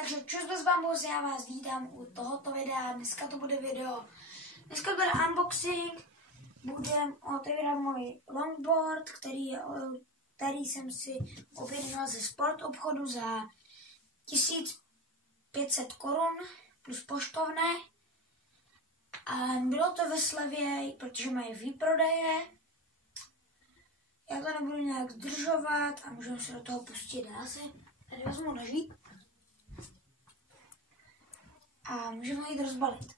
Takže čus bez bambus, já vás vítám u tohoto videa. Dneska to bude video. Dneska bude unboxing. Budem otevírat můj longboard, který jsem si objednal ze sport obchodu za 1500 korun plus poštovné. A bylo to ve slevě, protože mají výprodeje. Já to nebudu nějak zdržovat a můžeme se do toho pustit. Já si tady vezmu nožík a můžeme jít rozbalit.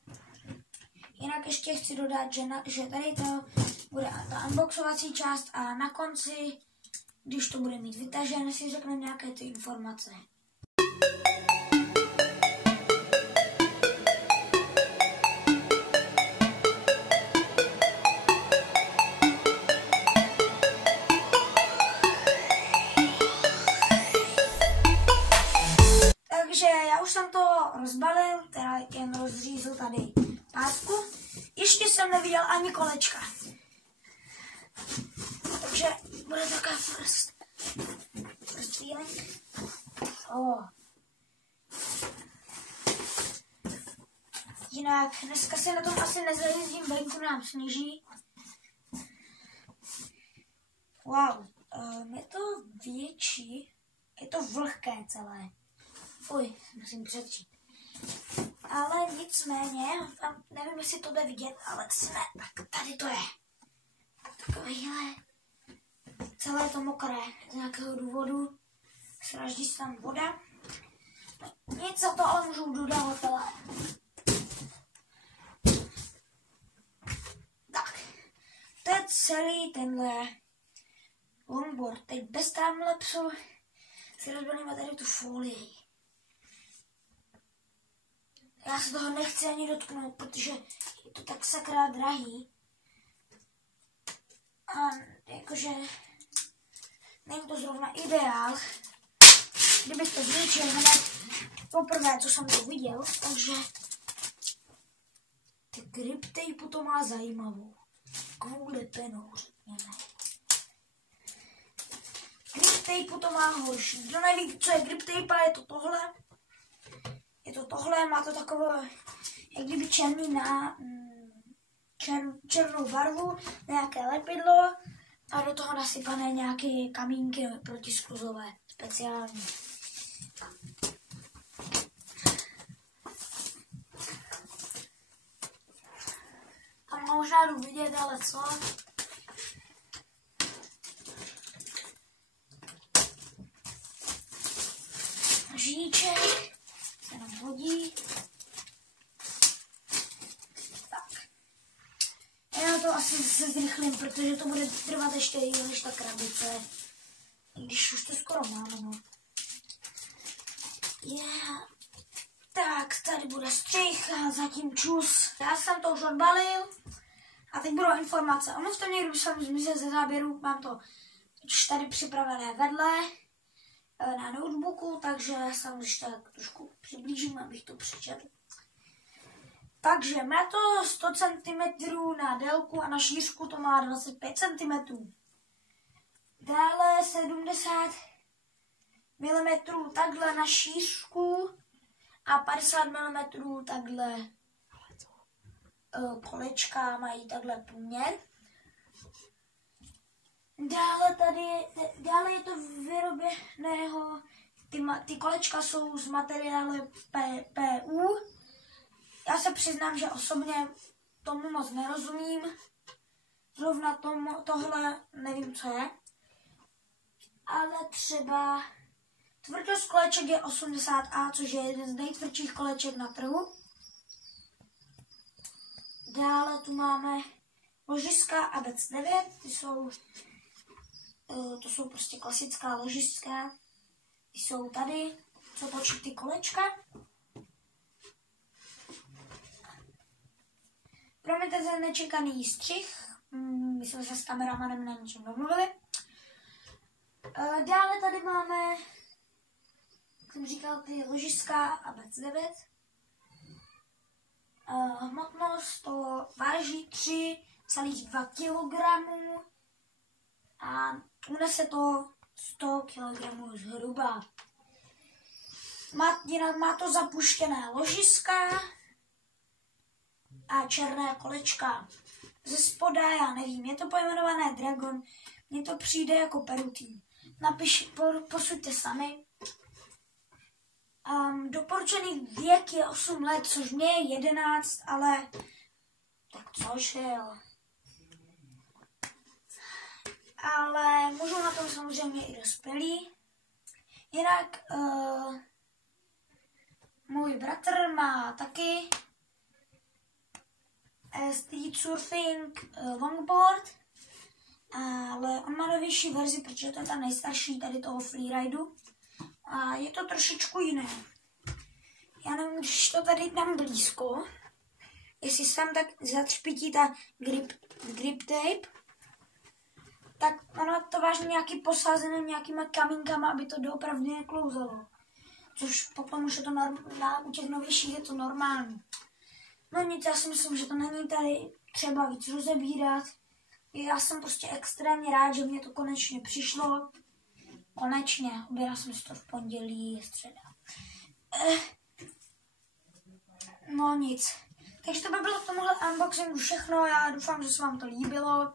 Jinak ještě chci dodat, že tady to bude ta unboxovací část a na konci, když to bude mít vytažené, si řekneme nějaké ty informace. Takže já už jsem to rozbalil, teda jen rozřízl tady pásku. Ještě jsem neviděl ani kolečka. Takže bude taková first feeling. Jinak dneska se na tom asi nezajezdím, venku nám sněží. Wow, je to větší, je to vlhké celé. Fuj, musím přečít. Ale nicméně, nevím, jestli to jde vidět, ale tak tady to je. Takovýhle. Celé to mokré, z nějakého důvodu. Sraždí se tam voda. Nic za to, ale můžou dodavatelé. Tak, to je celý tenhle longboard. Teď bez timelapsu si rozbalíme tady tu folii. Já se toho nechci ani dotknout, protože je to tak sakra drahý. A jakože není to zrovna ideál, kdybych to zničil hned poprvé, co jsem to viděl, takže ty grip tape to má zajímavou. Kvůli penou, řekněme. Grip tape to má horší. Kdo neví, co je grip tape, je to tohle. Je to tohle, má to takové, jak kdyby černou barvu, nějaké lepidlo a do toho nasypané nějaké kamínky protiskluzové, speciální. A možná jdu vidět, ale co? Nožíček se nám hodí. Já to asi se zrychlím, protože to bude trvat ještě díl než ta krabice. I když už to skoro máme, no. Tak, tady bude střih a zatím čus. Já jsem to už odbalil a teď budou informace. Omluvte mě, kdyby jsem zmizel ze záběru, mám to tady připravené vedle na notebooku, takže já se ještě tak trošku přiblížím, abych to přečetl. Takže má to 100 cm na délku a na šířku to má 25 cm. Dále 70 mm takhle na šířku a 50 mm takhle kolečka mají takhle průměr. Dále je to vyrobeného, ty kolečka jsou z materiálu PU. Já se přiznám, že osobně tomu moc nerozumím. Zrovna tohle nevím, co je. Ale třeba tvrdost koleček je 80A, což je jeden z nejtvrdších koleček na trhu. Dále tu máme ložiska ABEC 9. To jsou prostě klasická ložiska. Ty jsou tady, co točí ty kolečka. Promiňte za nečekaný střih, my jsme se s kameramanem na něčem domluvili. Dále tady máme, jak jsem říkal, ty ložiska ABEC 9. Hmotnost to váží 3,2 kg a unese to 100 kg zhruba. Jinak má to zapuštěné ložiska a černé kolečka. Ze spoda, já nevím, je to pojmenované Dragon, mně to přijde jako Perutín. Posuďte sami. Doporučený věk je 8 let, což mě je 11, ale tak což je, jo. Ale můžou na tom samozřejmě i dospělí. Jinak můj bratr má taky street surfing longboard, ale on má novější verzi, protože to je ta nejstarší tady toho freeridu. A je to trošičku jiné. Já nevím, když to tady dám blízko, jestli se tam tak zatřpití ta grip tape, tak ono to vážně nějaký posazené nějakýma kamínkama, aby to doopravdy neklouzalo. Což potom už je to u těch novějších je to normální. No nic, já si myslím, že to není tady třeba víc rozebírat. Já jsem prostě extrémně rád, že mě to konečně přišlo. Konečně, objednal jsem si to v pondělí, středa. No nic. Takže to by bylo k tomuhle unboxingu všechno. Já doufám, že se vám to líbilo.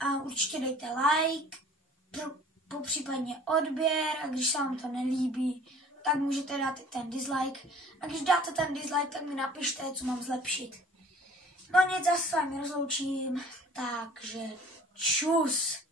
A určitě dejte like, popřípadně odběr, a když se vám to nelíbí, tak můžete dát ten dislike. A když dáte ten dislike, tak mi napište, co mám zlepšit. No nic, já se s vámi rozloučím, takže čus.